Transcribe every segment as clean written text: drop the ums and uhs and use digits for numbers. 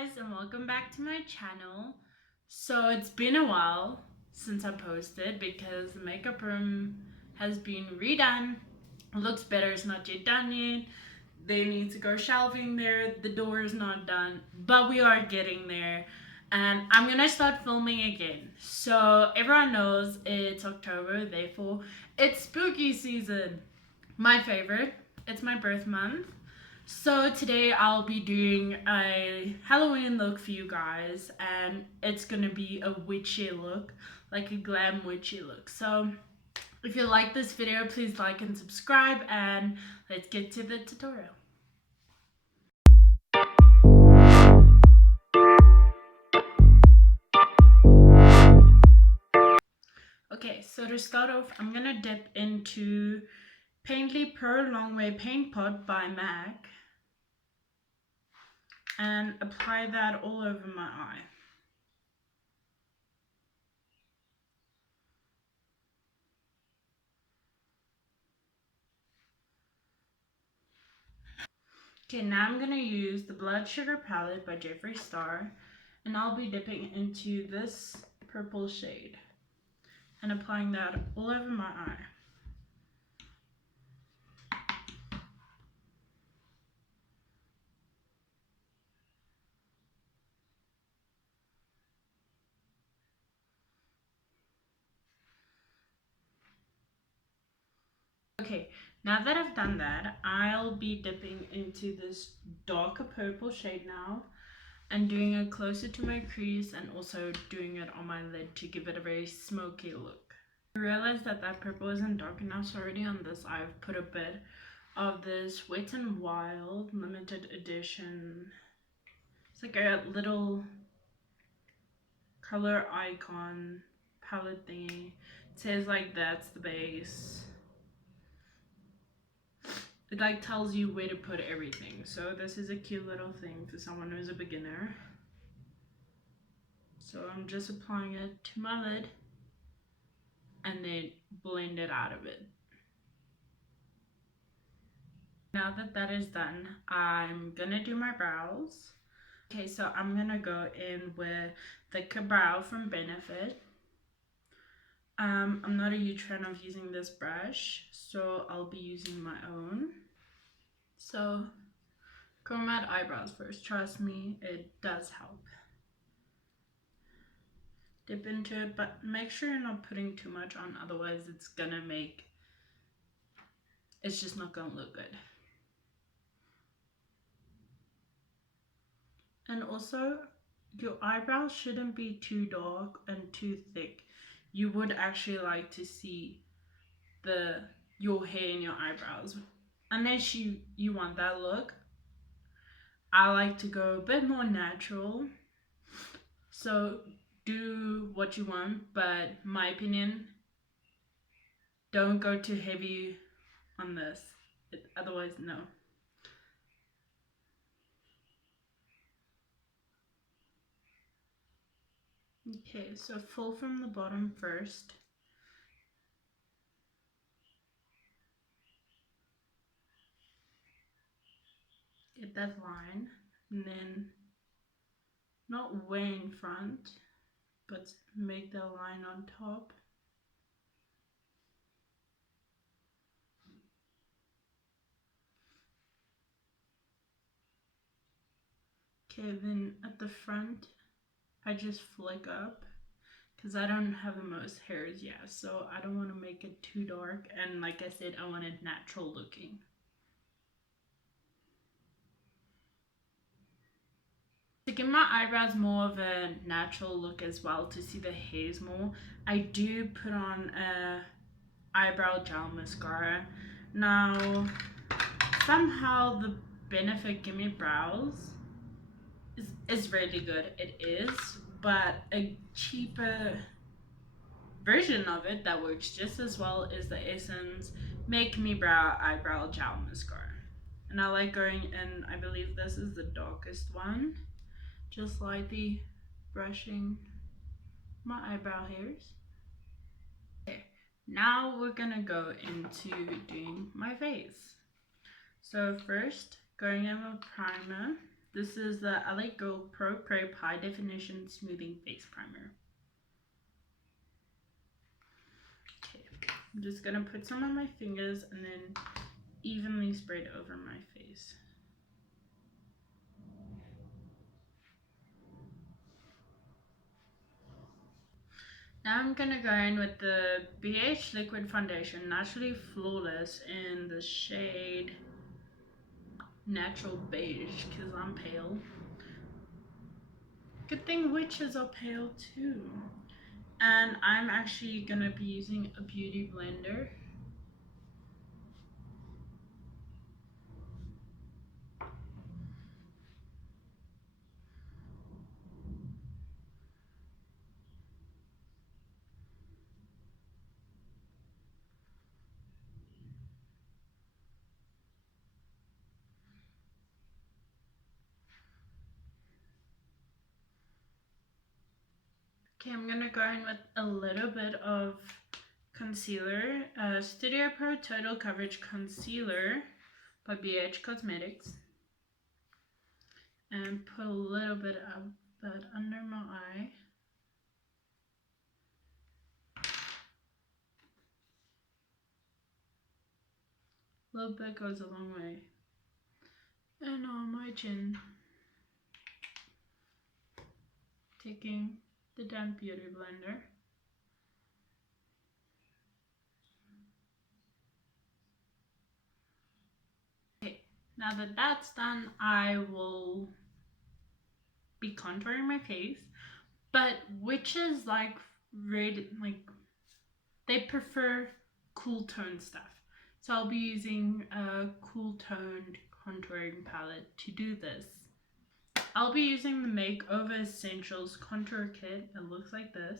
guys, and welcome back to my channel. So it's been a while since I posted because the makeup room has been redone. It looks better, it's not yet done yet. They need to go shelving there. The door is not done, but we are getting there. And I'm gonna start filming again. So everyone knows it's October, therefore it's spooky season. My favorite. It's my birth month. So today I'll be doing a Halloween look for you guys, and it's gonna be a witchy look, like a glam witchy look. So if you like this video, please like and subscribe, and let's get to the tutorial. Okay, so to start off, I'm gonna dip into Pro Longwear Paint Pot by MAC and apply that all over my eye. Okay, now I'm going to use the Blood Sugar palette by Jeffree and I'll be dipping into this purple shade and applying that all over my eye. Okay, now that I've done that, I'll be dipping into this darker purple shade now and doing it closer to my crease and also doing it on my lid to give it a very smoky look. I realized that purple isn't dark enough, so already on this I've put a bit of this Wet n Wild limited edition. It's like a little color icon palette thingy. It says like that's the base. It like tells you where to put everything. So this is a cute little thing for someone who's a beginner. So I'm just applying it to my lid and then blend it out of it. Now that that is done, I'm gonna do my brows. Okay, so I'm gonna go in with the Brow from Benefit. I'm not a huge fan of using this brush, so I'll be using my own. So comb out eyebrows first. Trust me, it does help. Dip into it, but make sure you're not putting too much on, otherwise it's just not gonna look good. And also, your eyebrows shouldn't be too dark and too thick. You would actually like to see your hair in your eyebrows. Unless you want that look. I like to go a bit more natural. So do what you want, but my opinion, don't go too heavy on this. Otherwise, no. Okay, so full from the bottom first. Get that line, and then not way in front, but make the line on top. Okay, then at the front, I just flick up because I don't have the most hairs yet, so I don't want to make it too dark, and like I said, I want it natural looking. To give my eyebrows more of a natural look as well, to see the hairs more, I do put on a eyebrow gel mascara. Now, somehow the Benefit Gimme Brows is really good. It is, but a cheaper version of it that works just as well is the Essence Make Me Brow Eyebrow Gel Mascara. And I like going in, I believe this is the darkest one, just lightly brushing my eyebrow hairs. Okay, now we're gonna go into doing my face. So first, going in with primer, This is the L.A.girl PRO.prep High Definition Smoothing Face Primer. Okay, I'm just gonna put some on my fingers and then evenly spread over my face. Now I'm gonna go in with the BH Liquid Foundation Naturally Flawless in the shade Natural Beige because I'm pale. Good thing witches are pale too. And I'm actually gonna be using a beauty blender. Okay, I'm gonna go in with a little bit of concealer, Studio Pro Total Coverage Concealer by BH Cosmetics, and put a little bit of that under my eye. A little bit goes a long way. And on my chin, taking the damp beauty blender. Okay, now that that's done, I will be contouring my face. But witches like they prefer cool tone stuff. So I'll be using a cool toned contouring palette to do this. I'll be using the Makeover Essentials Contour Kit. It looks like this.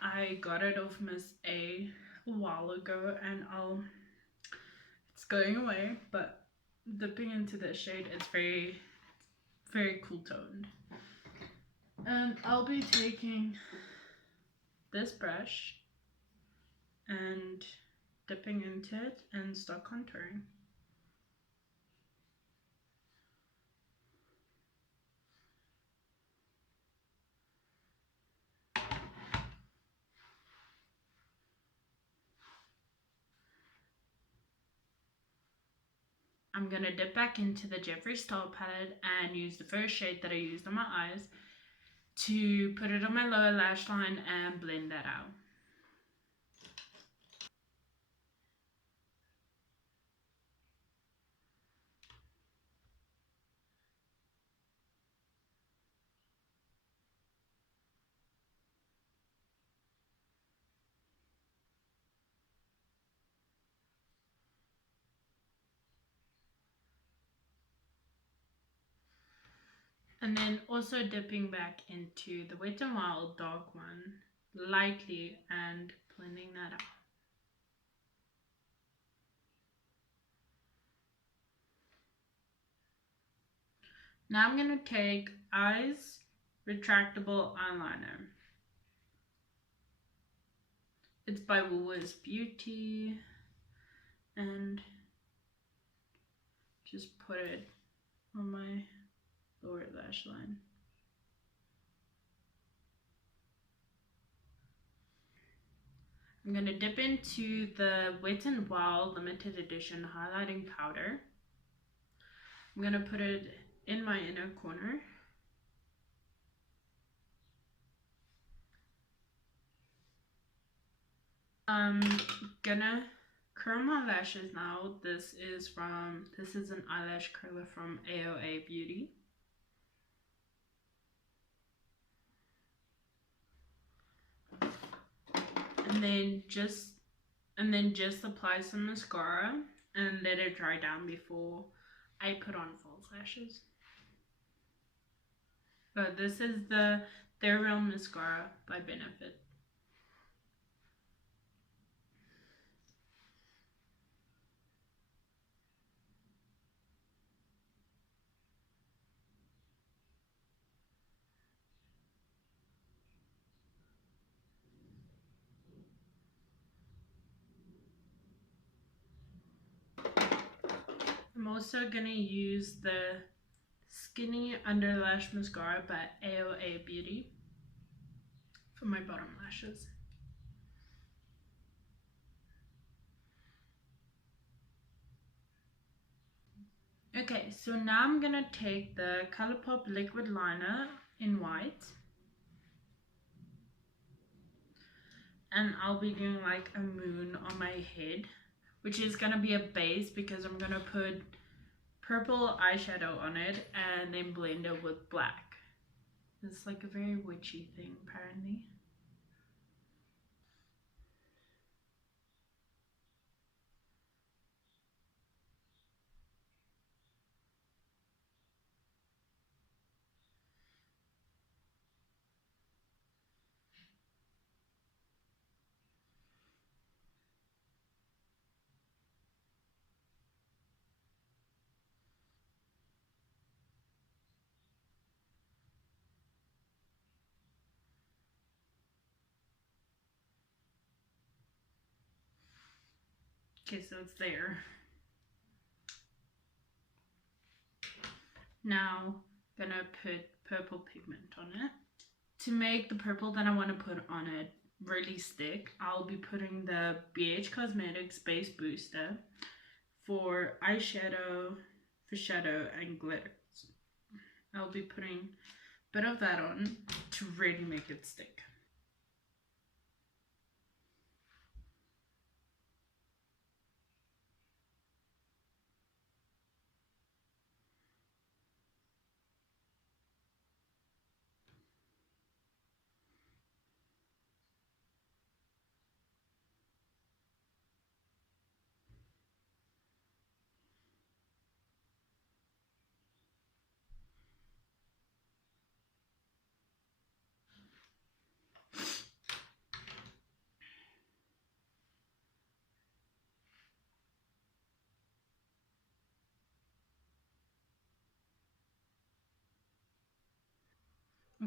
I got it off Miss A while ago and it's going away, but dipping into this shade, it's very, very cool toned. And I'll be taking this brush and dipping into it and start contouring. I'm gonna dip back into the Jeffree Star palette and use the first shade that I used on my eyes to put it on my lower lash line and blend that out. And then also dipping back into the Wet n Wild dark one lightly and blending that out. Now I'm going to take Eyes Retractable Eyeliner. It's by Woolworths Beauty, and just put it on my lower lash line. I'm going to dip into the Wet n Wild limited edition highlighting powder. I'm going to put it in my inner corner. I'm gonna curl my lashes now. This is an eyelash curler from AOA Beauty. And then just apply some mascara and let it dry down before I put on false lashes. But this is the They're Real mascara by Benefit. I'm also gonna use the Skinny Underlash Mascara by AOA Beauty for my bottom lashes. Okay, so now I'm gonna take the Colourpop liquid liner in white, and I'll be doing like a moon on my head, which is gonna be a base because I'm gonna put purple eyeshadow on it and then blend it with black. It's like a very witchy thing apparently. Okay, so it's there. Now gonna put purple pigment on it. To make the purple that I want to put on it really stick, I'll be putting the BH Cosmetics Base Booster for eyeshadow, for shadow and glitter. I'll be putting a bit of that on to really make it stick.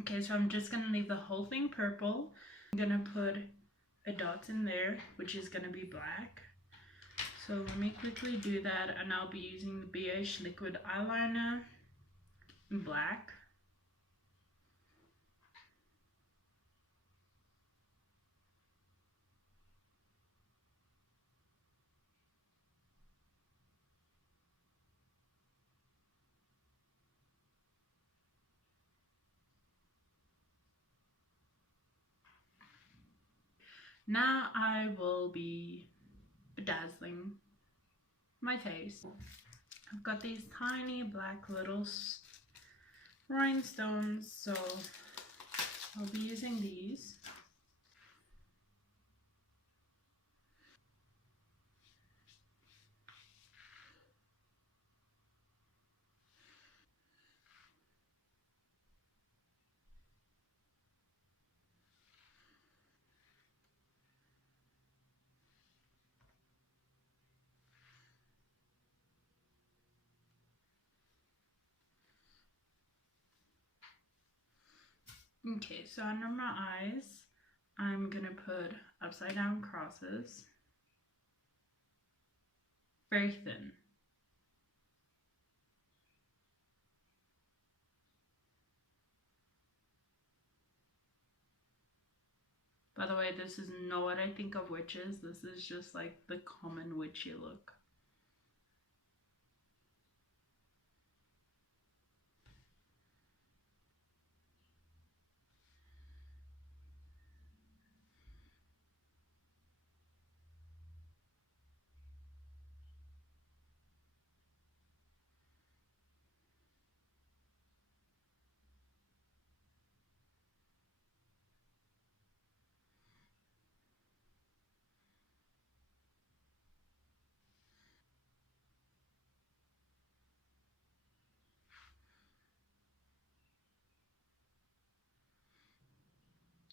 Okay, so I'm just gonna leave the whole thing purple. I'm gonna put a dot in there, which is gonna be black. So let me quickly do that, and I'll be using the BH liquid eyeliner in black. Now I will be bedazzling my face. I've got these tiny black little rhinestones, so I'll be using these. Okay, so under my eyes, I'm gonna put upside down crosses, very thin. By the way, this is not what I think of witches. This is just like the common witchy look.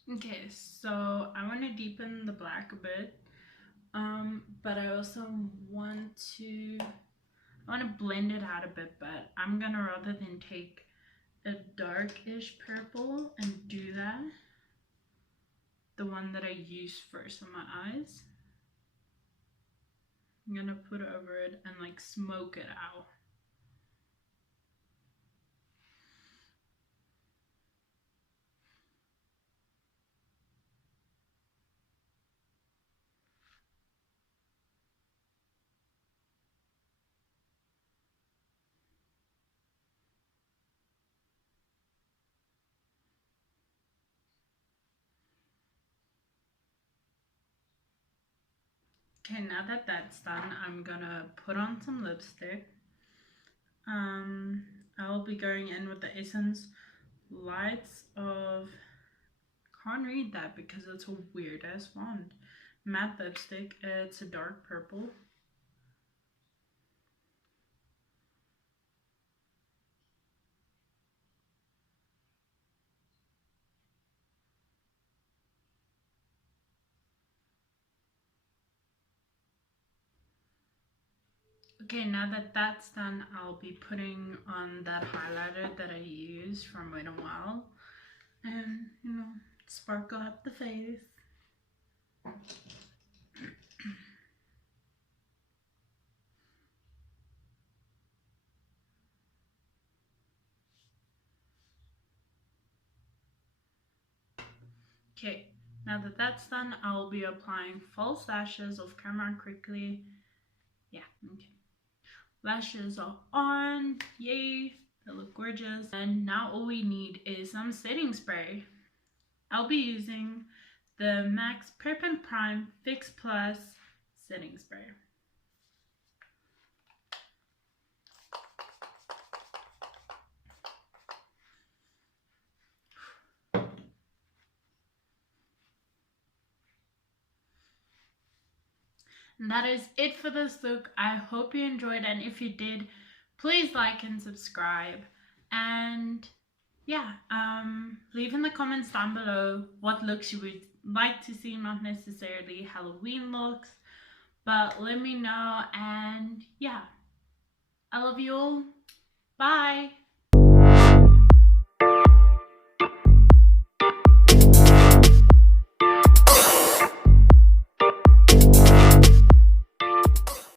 Okay, so I want to deepen the black a bit, but I also want to blend it out a bit, but I'm gonna, rather than take a darkish purple and do that, the one that I use first on my eyes, I'm gonna put over it and like smoke it out. Okay, now that that's done, I'm gonna put on some lipstick. I'll be going in with the Essence Lights of, can't read that because it's a weird ass font, matte lipstick. It's a dark purple. Okay, now that that's done, I'll be putting on that highlighter that I used from Wet n Wild, and you know, sparkle up the face. Okay, now that that's done, I'll be applying false lashes off camera quickly. Yeah, okay. Lashes are on, yay, they look gorgeous. And now all we need is some setting spray. I'll be using the MAC Prep and Prime Fix Plus setting spray. And that is it for this look. I hope you enjoyed, and if you did, please like and subscribe. And yeah, leave in the comments down below what looks you would like to see, not necessarily Halloween looks, but let me know. And yeah, I love you all. Bye.